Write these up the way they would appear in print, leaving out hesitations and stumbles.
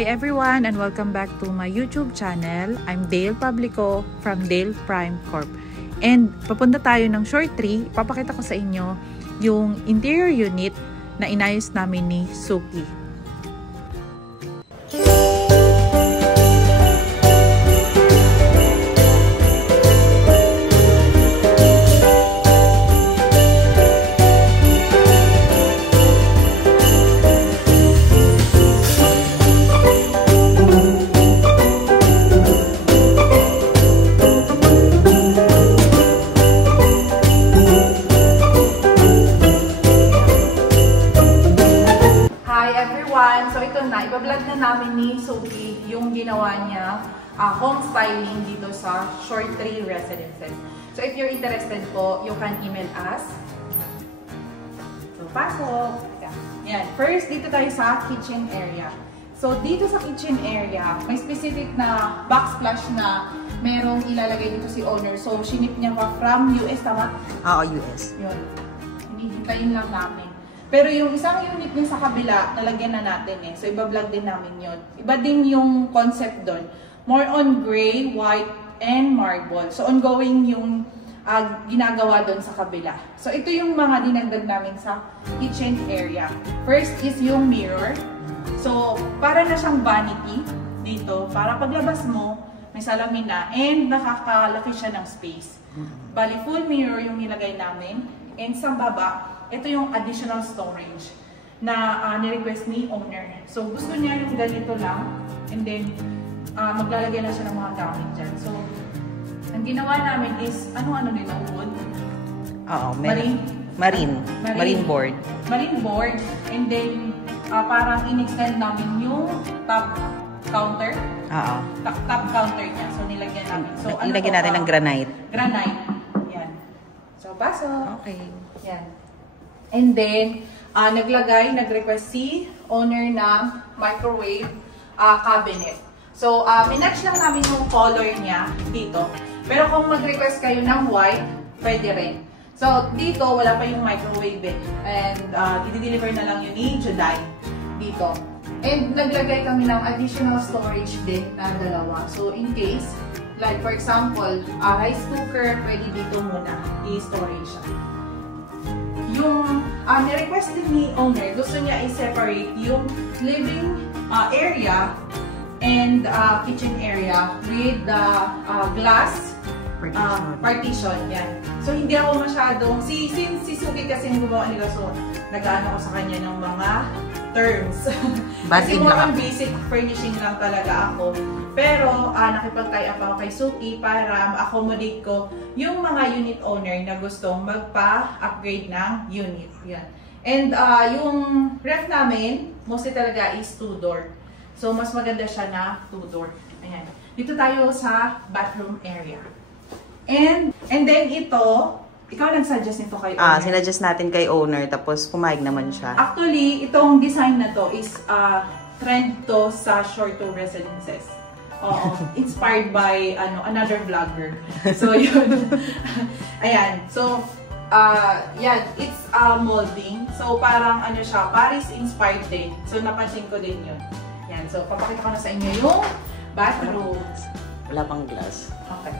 Hi everyone and welcome back to my YouTube channel. I'm Dale Publico from Dale Prime Corp. And papunta tayo ng Shore 3. Papakita ko sa inyo yung interior unit na inayos namin ni Suki. So ito na, ibablog na namin ni Suki yung ginawa niya home styling dito sa Shore 3 Residences. So if you're interested po, you can email us. So pasok! Yan. First, dito tayo sa kitchen area. So dito sa kitchen area, may specific na backsplash na merong ilalagay dito si owner. So shinip niya pa from US, tama? Oo, US. Yun. Hinihintayin lang namin. Pero yung isang unit niya sa kabila, nalagyan na natin eh. So, iba-vlog din namin yun. Iba din yung concept doon. More on gray, white, and marble. So, ongoing yung ginagawa doon sa kabila. So, ito yung mga dinagdag namin sa kitchen area. First is yung mirror. So, para na siyang vanity dito. Para paglabas mo, may salamin na. And nakakalaki siya ng space. Bali, full mirror yung nilagay namin. And sa baba, ito yung additional storage na ni-request ni owner. So, gusto niya yung ganito lang. And then, maglalagay na siya ng mga gamit dyan. So, ang ginawa namin is, ano-ano nila? Wood? Oo, marine board. Marine board. And then, parang in-extend namin yung top counter. Oo. Top counter niya. So, nilagyan namin. So, nilagyan natin ng granite. Granite. Yan. So, pasok. Okay. Yan. And then, nag-request si owner ng microwave cabinet. So, minatch lang namin yung color niya dito. Pero kung mag-request kayo ng white, pwede rin. So, dito, wala pa yung microwave eh. And, i-deliver na lang yun ni July dito. And, naglagay kami ng additional storage din na dalawa. So, in case, like for example, rice cooker, pwede dito muna i-storage siya. Yung ni-request din ni owner, gusto niya i-separate yung living area and kitchen area with the glass partition. Yan. So, hindi ako masyadong, since si Suki kasi gumawa nila, so, nag-ano ko sa kanya ng mga terms. Kasi mga basic furnishing lang talaga ako. Pero, nakipag-tie up ako kay Suki para ma-accommodate ko yung mga unit owner na gustong magpa-upgrade ng unit. Yan. And, yung ref namin, mostly talaga is 2-door. So, mas maganda siya na 2-door. Ayan. Dito tayo sa bathroom area. And then ito, ikaw nag-suggest nito kay owner. Sinuggest natin kay owner, tapos pumayag naman siya. Actually, itong design na to is trend to sa Shore 2 Residences. Inspired by another vlogger. So, yun. Ayan. So, yan. It's molding. So, parang ano siya, Paris-inspired din. So, napansin ko din yun. Yan. So, papakita ko na sa inyo yung bathroom. Wala pang glass. Okay.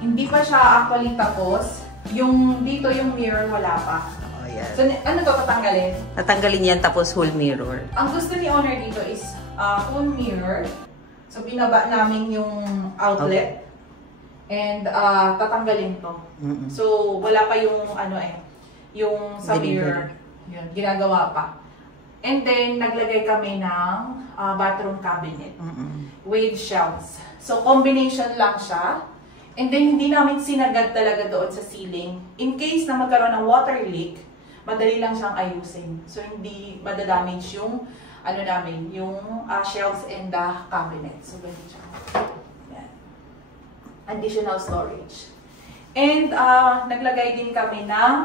Hindi pa siya actually tapos. Yung dito yung mirror wala pa. Oh, yan. So, ano to tatanggalin? Tatanggalin yan tapos whole mirror. Ang gusto ni owner dito is full mirror. So, binaba namin yung outlet. And tatanggalin to. So, wala pa yung yung sa mirror. Yun, ginagawa pa. And then, naglagay kami ng bathroom cabinet with shelves. So, combination lang siya. And then, hindi namin sinagad talaga doon sa ceiling. In case na magkaroon ng water leak, madali lang siyang ayusin. So, hindi madadamage yung yung shelves and the cabinet. So, ganun siya. Yan. Additional storage. And, naglagay din kami ng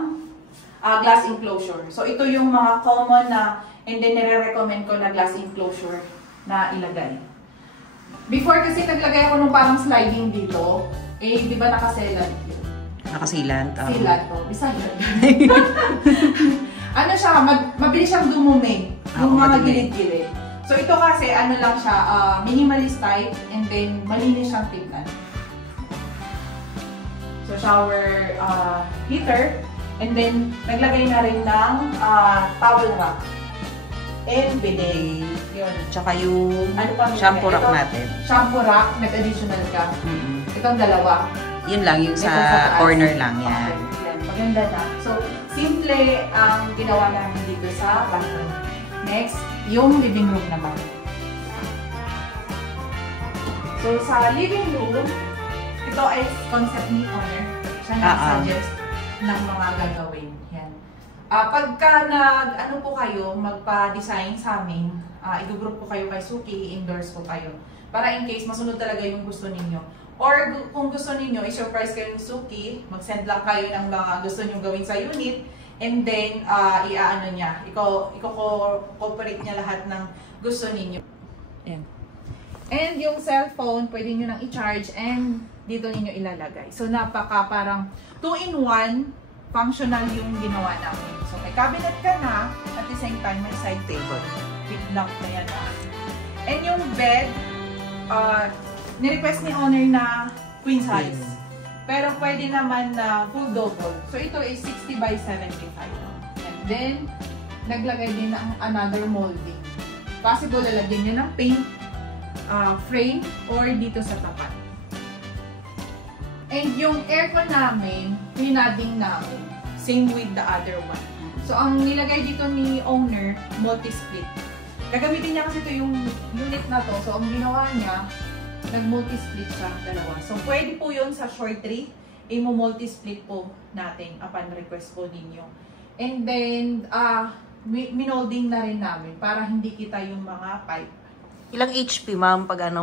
glass enclosure. So, ito yung mga common na, and then nire-recommend ko na glass enclosure na ilagay. Before kasi naglagay ako nung parang sliding dito, di ba nakasealant yun? Nakasilant. Sealant to. Bisan yun. ano siya, mabilis siyang dumumi. Yung mga madumi. gilid-gilid. So ito kasi, ano lang siya, minimalist type, and then malinis siyang tignan. So shower heater, and then naglagay na rin ng towel rack. And bidet. Yun. Tsaka yung Ano pa shampoo rack ito, natin. Shampoo rack, nag-additional ka. Itong dalawa. Yun lang, yung sa Ito taas. corner lang yan. Okay, yan. Maganda na. So, simple ang ginawa namin dito sa bathroom. Next, yung living room naman. So, sa living room, ito ay concept ni Honor. Siya nag-suggest ng mga gagawin. Yan. Pagka ano po kayo, magpa-design sa amin, i-group po kayo kay Suki, i-endorse po kayo. Para in case masunod talaga yung gusto ninyo. Or kung gusto ninyo, i-surprise kayo ni Suki, mag-send lang kayo ng mga gusto nyo gawin sa unit, and then, i-ano niya, i-cooperate niya lahat ng gusto ninyo. Ayan. And yung cellphone, pwede nyo nang i-charge and dito ninyo ilalagay. So, parang 2-in-1 functional yung ginawa namin. So, may cabinet ka na, at the same time, may side table. Big lock na yan. And yung bed, ni-request ni Honor na queen size. Pero pwede naman na full double. So, ito is 60 by 75. And then, naglagay din ng another molding. Possible, lalagyan nyo ng paint, frame, or dito sa tapat. And yung aircon namin, pinading namin. Same with the other one. So, ang nilagay dito ni owner, multi-split. Gagamitin niya kasi ito yung unit na to. So, ang ginawa niya, nag-multi-split siya, dalawa. So, pwede po yun sa short tree. I-multi-split po natin upon request po ninyo. And then, minolding na rin namin para hindi kita yung mga pipe. Ilang HP, ma'am, pag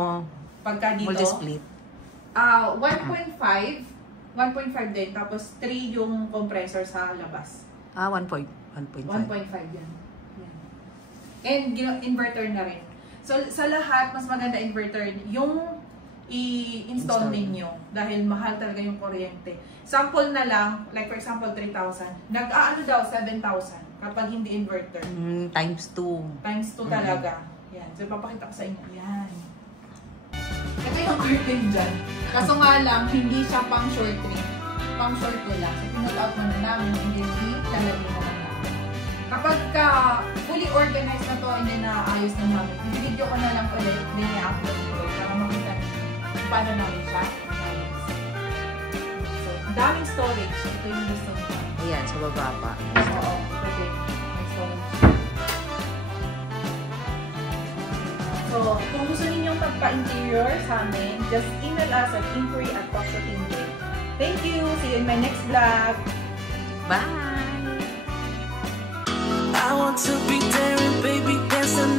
Pagka dito, multi-split? 1.5 din, tapos 3 yung compressor sa labas. 1.5. 1.5 yan. And inverter na rin. So, sa lahat, mas maganda inverter yung i-install ninyo dahil mahal talaga yung kuryente. Sample na lang, like for example, 3,000. Nag-aano daw, 7,000 kapag hindi inverter. Times 2. Times 2 talaga. Yan. So, ipapakita ko sa inyo. Yan. Ito yung curtain dyan. Kaso nga lang, hindi siya pang short trip. Pang short ko lang. So, pinut out mo na namin and then ilalagay na lang namin. Kapag fully organized na to and then naayos na namin, i-video ko na lang ulit, then i-upload ko para makita nyo kung paano namin siya i-ayos. So, ang daming storage. Ito yung gusto nyo. Ayan, sa baba pa. Oo, pwede. May storage. So, kung gusto ninyong magpa-interior sa amin, just email us at inquiry@talk2tinday. Thank you! See you in my next vlog! Bye! I want to be daring, baby, dancing